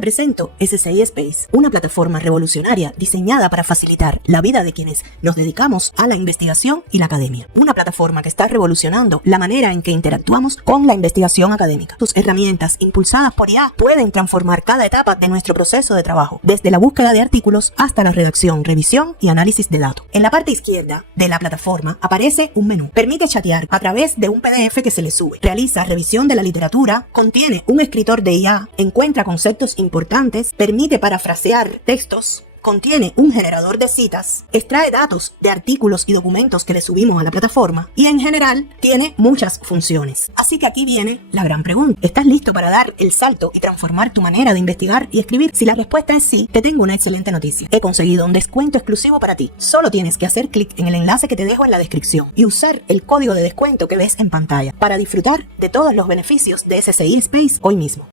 te presento SCI Space, una plataforma revolucionaria diseñada para facilitar la vida de quienes nos dedicamos a la investigación y la academia. Una plataforma que está revolucionando la manera en que interactuamos con la investigación académica. Tus herramientas impulsadas por IA pueden transformar cada etapa de nuestro proceso de trabajo, desde la búsqueda de artículos hasta la redacción, revisión y análisis de datos. En la parte izquierda de la plataforma aparece un menú. Permite chatear a través de un PDF que se le sube. Realiza revisión de la literatura, contiene un escritor de IA, encuentra conceptos importantes, permite parafrasear textos, contiene un generador de citas, extrae datos de artículos y documentos que le subimos a la plataforma y en general tiene muchas funciones. Así que aquí viene la gran pregunta. ¿Estás listo para dar el salto y transformar tu manera de investigar y escribir? Si la respuesta es sí, te tengo una excelente noticia. He conseguido un descuento exclusivo para ti. Solo tienes que hacer clic en el enlace que te dejo en la descripción y usar el código de descuento que ves en pantalla para disfrutar de todos los beneficios de SCI Space hoy mismo.